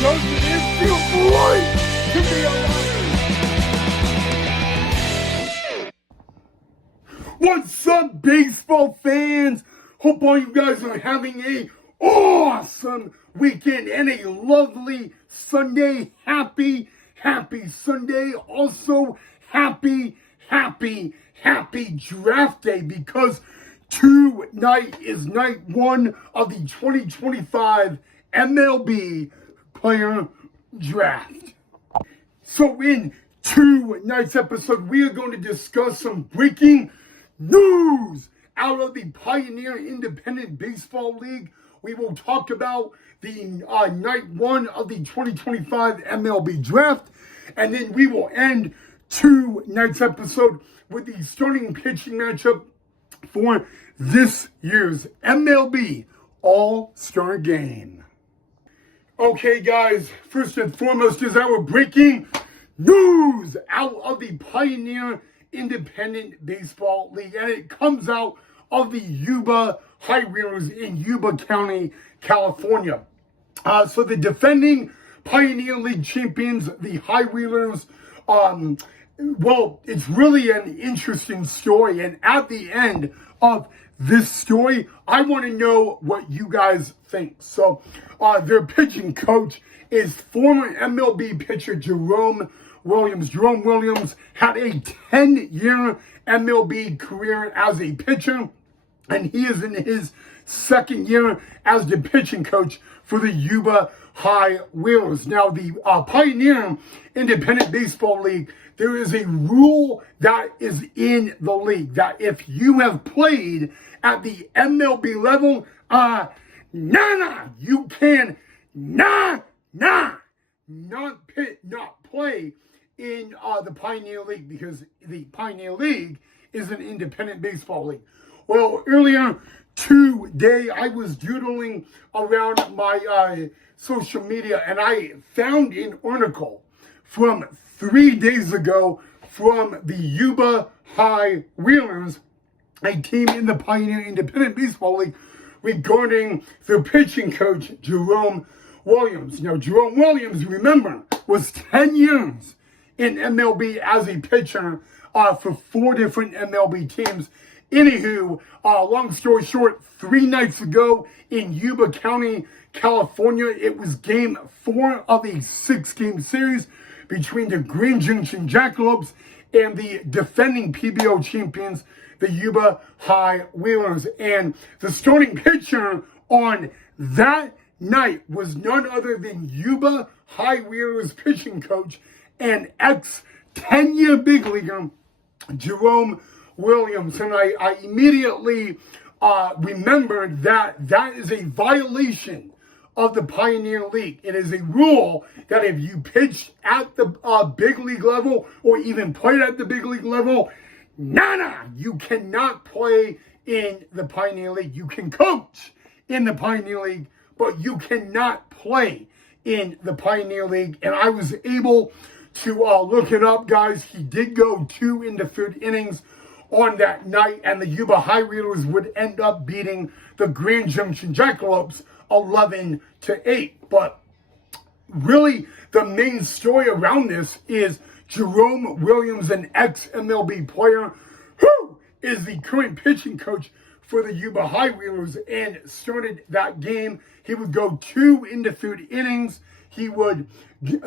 Joseph is too boy to be alive. What's up, baseball fans? Hope all you guys are having a awesome weekend and a lovely Sunday. Happy Sunday. Also, happy draft day, because tonight is night one of the 2025 MLB player draft. So in tonight's episode, we are going to discuss some breaking news out of the Pioneer Independent Baseball League. We will talk about the night one of the 2025 MLB draft, and then we will end tonight's episode with the starting pitching matchup for this year's MLB All-Star Game. Okay, guys, first and foremost is our breaking news out of the Pioneer Independent Baseball League, and it comes out of the Yuba High Wheelers in Yuba County, California. So the defending Pioneer League champions, the High Wheelers, well, it's really an interesting story, and at the end of this story, I want to know what you guys think. So their pitching coach is former MLB pitcher Jerome Williams. Jerome Williams had a 10-year MLB career as a pitcher, and he is in his second year as the pitching coach for the Yuba High Wheelers. Now, the Pioneer Independent Baseball League, there is a rule that is in the league that if you have played at the MLB level, you can not play in the Pioneer League, because the Pioneer League is an independent baseball league. Well, earlier today, I was doodling around my social media, and I found an article from 3 days ago from the Yuba High Wheelers, a team in the Pioneer Independent Baseball League, regarding their pitching coach, Jerome Williams. Now, Jerome Williams, remember, was 10 years in MLB as a pitcher for 4 different MLB teams. Anywho, long story short, 3 nights ago in Yuba County, California, it was game 4 of a 6-game series between the Grand Junction Jackalopes and the defending PBO champions, the Yuba High Wheelers. And the starting pitcher on that night was none other than Yuba High Wheelers pitching coach and ex-10-year big leaguer, Jerome Williams. And I immediately remembered that is a violation of the Pioneer League. It is a rule that if you pitch at the big league level, or even played at the big league level, you cannot play in the Pioneer League. You can coach in the Pioneer League, but you cannot play in the Pioneer League. And I was able to look it up, guys. He did go 2 in the 3rd innings on that night, and the Yuba High Wheelers would end up beating the Grand Junction Jackalopes 11-8. But really, the main story around this is Jerome Williams, an ex-MLB player who is the current pitching coach for the Yuba High Wheelers, and started that game. He would go 2 in the 3rd innings. He would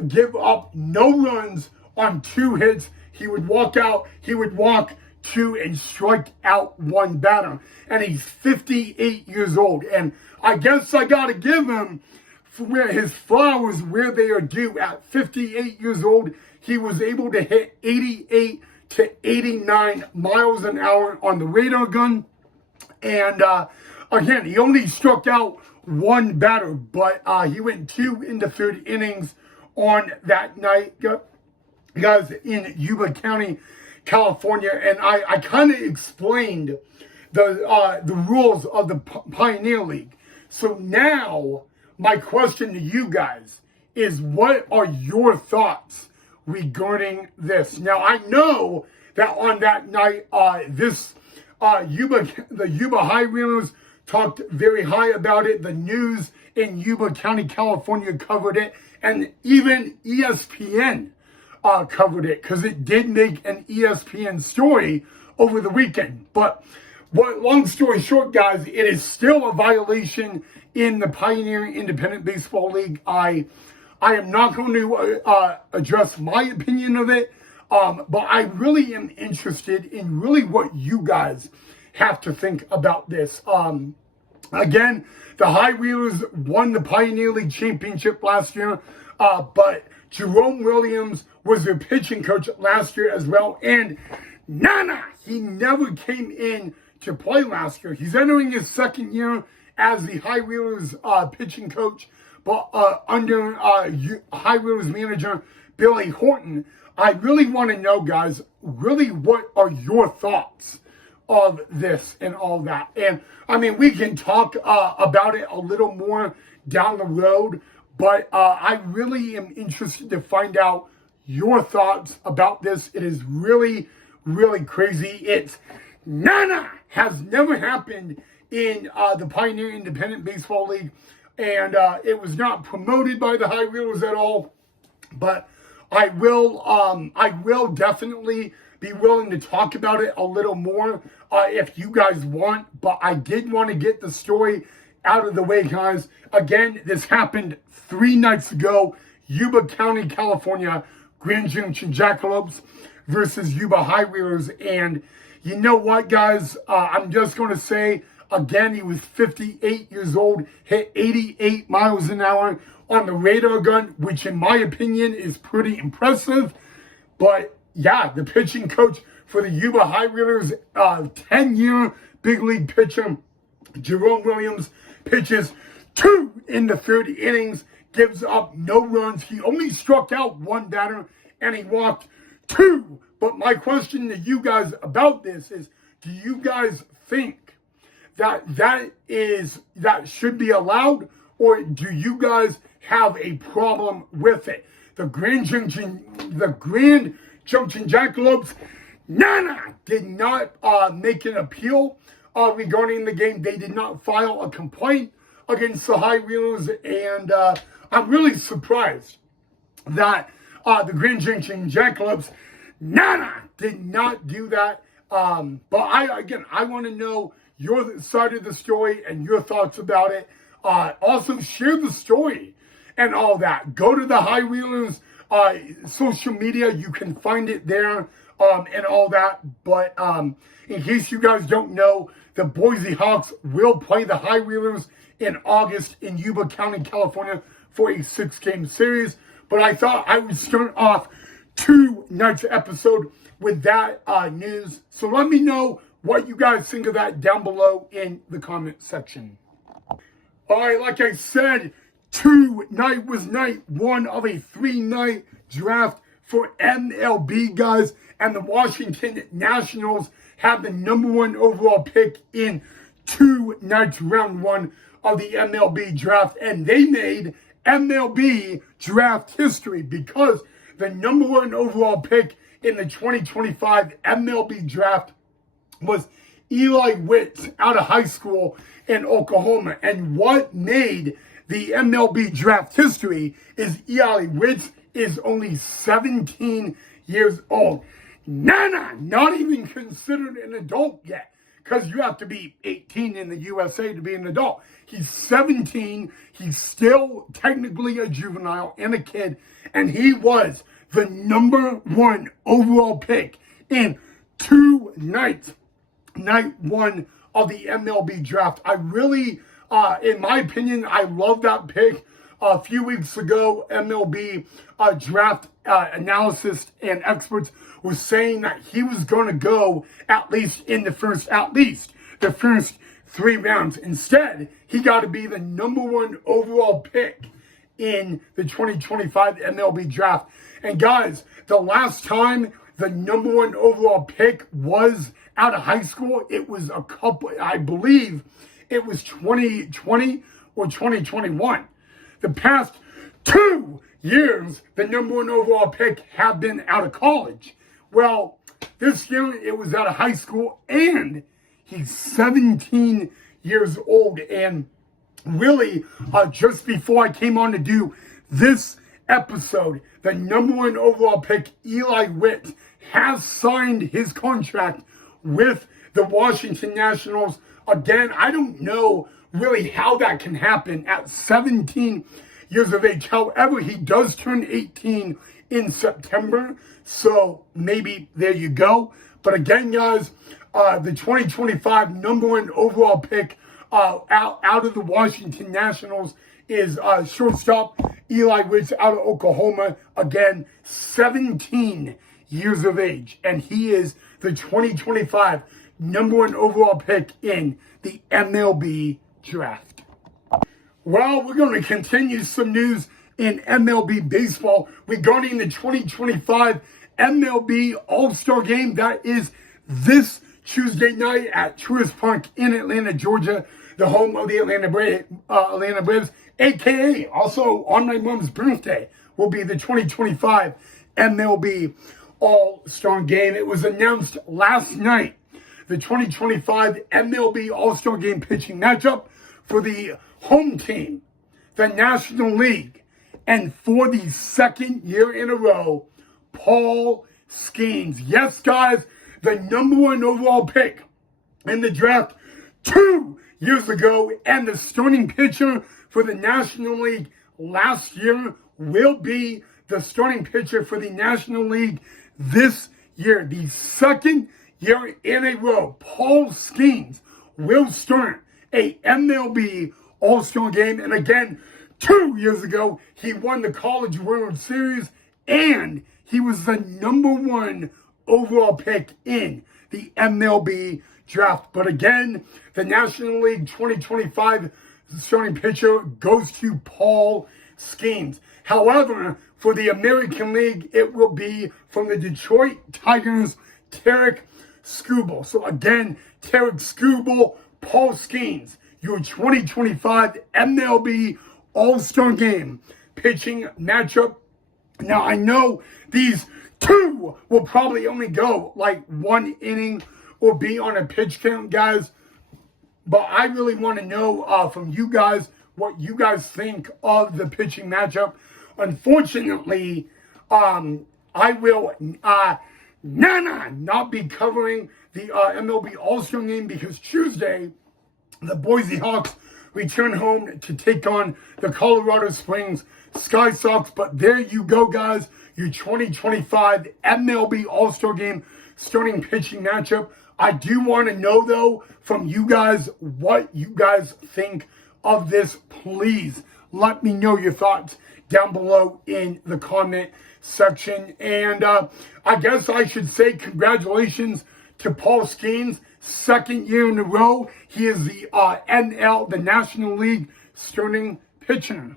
give up no runs on 2 hits. He would walk out. He would walk 2 and strike out 1 batter. And he's 58 years old. And I guess I got to give him his flowers where they are due. At 58 years old, he was able to hit 88 to 89 miles an hour on the radar gun. And again, he only struck out 1 batter, but he went 2 in the 3rd innings on that night, guys, in Yuba County, California. And I kind of explained the rules of the Pioneer League. So now my question to you guys is, what are your thoughts regarding this? Now, I know that on that night, the Yuba High Wheelers talked very high about it. The news in Yuba County, California covered it, and even ESPN covered it, because it did make an ESPN story over the weekend. But long story short, guys, it is still a violation in the Pioneer Independent Baseball League. I am not going to address my opinion of it, but I really am interested in really what you guys have to think about this. Again, the High Wheelers won the Pioneer League Championship last year, but Jerome Williams was their pitching coach last year as well, and he never came in to play last year. He's entering his second year as the High Wheelers pitching coach, but under High Wheelers manager Billy Horton. I really want to know, guys, really what are your thoughts of this and all that? And I mean, we can talk about it a little more down the road, but I really am interested to find out your thoughts about this. It is really, really crazy. It's has never happened in the Pioneer Independent Baseball League, and it was not promoted by the High Wheelers at all. But I will definitely be willing to talk about it a little more if you guys want. But I did want to get the story out of the way, guys. Again, this happened 3 nights ago. Yuba County, California, Grand Junction Jackalopes versus Yuba High Wheelers. And you know what, guys? I'm just going to say, again, he was 58 years old, hit 88 miles an hour on the radar gun, which in my opinion is pretty impressive. But yeah, the pitching coach for the Yuba High Wheelers, 10-year big league pitcher, Jerome Williams, pitches 2 in the 3rd innings, gives up no runs. He only struck out 1 batter, and he walked 2. But my question to you guys about this is, do you guys think that should be allowed, or do you guys have a problem with it? The Grand Junction Jackalopes, did not make an appeal regarding the game. They did not file a complaint against the High Wheelers, and I'm really surprised that the Grand Junction Jackalopes, did not do that. But I want to know your side of the story and your thoughts about it. Also, share the story and all that. Go to the High Wheelers social media. You can find it there and all that. But in case you guys don't know, the Boise Hawks will play the High Wheelers in August in Yuba County, California for a 6-game series. But I thought I would start off tonight's episode with that news. So let me know what you guys think of that down below in the comment section. All right, like I said, tonight was night 1 of a 3-night draft for MLB, guys. And the Washington Nationals have the #1 overall pick in tonight's round 1 of the MLB draft. And they made MLB draft history because the #1 overall pick in the 2025 MLB draft was Eli Witt out of high school in Oklahoma. And what made the MLB draft history is Eli Witt is only 17 years old. Not even considered an adult yet, because you have to be 18 in the USA to be an adult. He's 17. He's still technically a juvenile and a kid. And he was the #1 overall pick in 2 nights. Night 1 of the MLB draft. I really, in my opinion, I love that pick. A few weeks ago, MLB draft analysis and experts were saying that he was going to go at least the first 3 rounds. Instead, he got to be the #1 overall pick in the 2025 MLB draft. And guys, the last time the #1 overall pick was out of high school, it was I believe it was 2020 or 2021. The past 2 years, the #1 overall pick have been out of college. Well, this year it was out of high school, and he's 17 years old. And really, just before I came on to do this episode, the number one overall pick, Eli Witt, has signed his contract with the Washington Nationals. Again, I don't know really how that can happen at 17 years of age. However, he does turn 18 in September, so maybe there you go. But again, guys, the 2025 number one overall pick out of the Washington Nationals is shortstop Eli Witt out of Oklahoma. Again, 17 years of age, and he is the 2025 number one overall pick in the MLB draft. Well, we're going to continue some news in MLB baseball regarding the 2025 MLB All-Star Game. That is this Tuesday night at Truist Park in Atlanta, Georgia, the home of the Atlanta Braves, aka also on my mom's birthday will be the 2025 MLB All-Star Game. It was announced last night, the 2025 MLB All-Star Game pitching matchup for the home team, the National League, and for the second year in a row, Paul Skeens. Yes, guys, the number one overall pick in the draft 2 years ago, and the starting pitcher for the National League last year will be the starting pitcher for the National League this year. The second year in a row, Paul Skeens will start a MLB All-Star Game. And again, 2 years ago, he won the College World Series, and he was the number one overall pick in the MLB draft. But again, the National League 2025 starting pitcher goes to Paul Skeens. However, for the American League, it will be from the Detroit Tigers, Tarik Skubal. So again, Tarik Skubal, Paul Skeens, your 2025 MLB All-Star Game pitching matchup. Now, I know these two will probably only go like one inning or be on a pitch count, guys. But I really want to know from you guys what you guys think of the pitching matchup. Unfortunately, I will not be covering the MLB All-Star Game because Tuesday, the Boise Hawks return home to take on the Colorado Springs Sky Sox. But there you go, guys, your 2025 MLB All-Star Game starting pitching matchup. I do want to know, though, from you guys what you guys think of this. Please let me know your thoughts down below in the comment section. And I guess I should say congratulations to Paul Skeens. Second year in a row, he is the the National League starting pitcher.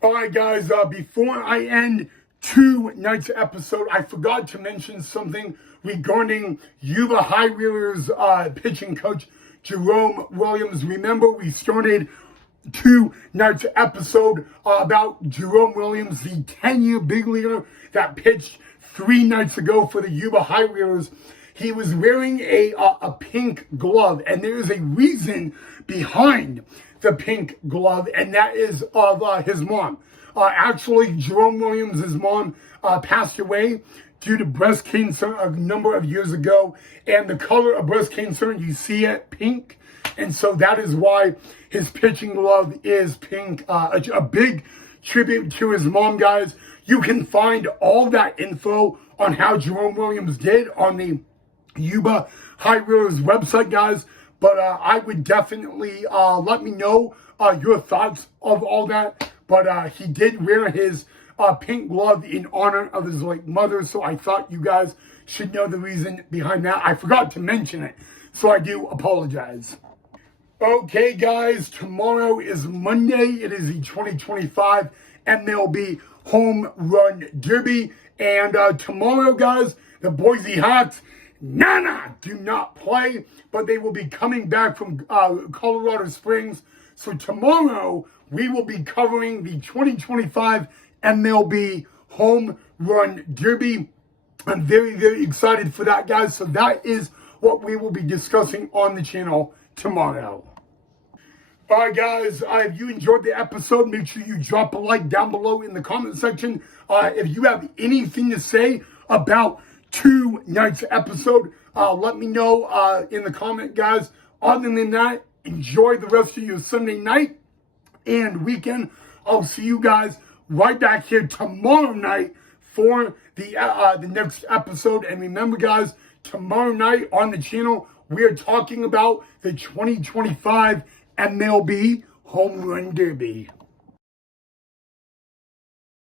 All right, guys, before I end tonight's episode, I forgot to mention something regarding Yuba High Wheelers pitching coach Jerome Williams. Remember, we started tonight's episode about Jerome Williams, the 10-year big leaguer that pitched 3 nights ago for the Yuba High Wheelers. He was wearing a pink glove, and there is a reason behind the pink glove, and that is of his mom. Actually, Jerome Williams' mom passed away due to breast cancer a number of years ago, and the color of breast cancer, you see it, pink, and so that is why his pitching glove is pink. A big tribute to his mom, guys. You can find all that info on how Jerome Williams did on the Yuba High Wheelers website, guys. But I would definitely let me know your thoughts of all that. But he did wear his pink glove in honor of his late mother, so I thought you guys should know the reason behind that. I forgot to mention it, so I do apologize. Okay, guys, tomorrow is Monday. It is the 2025 MLB Home Run Derby. And tomorrow, guys, the Boise Hawks do not play, but they will be coming back from Colorado Springs. So tomorrow, we will be covering the 2025 MLB Home Run Derby. I'm very, very excited for that, guys. So that is what we will be discussing on the channel tomorrow. All right, guys, if you enjoyed the episode, make sure you drop a like down below in the comment section. If you have anything to say about tonight's episode, let me know in the comment, guys. Other than that, enjoy the rest of your Sunday night and weekend. I'll see you guys right back here tomorrow night for the next episode. And remember, guys, tomorrow night on the channel, we are talking about the 2025 MLB Home Run Derby.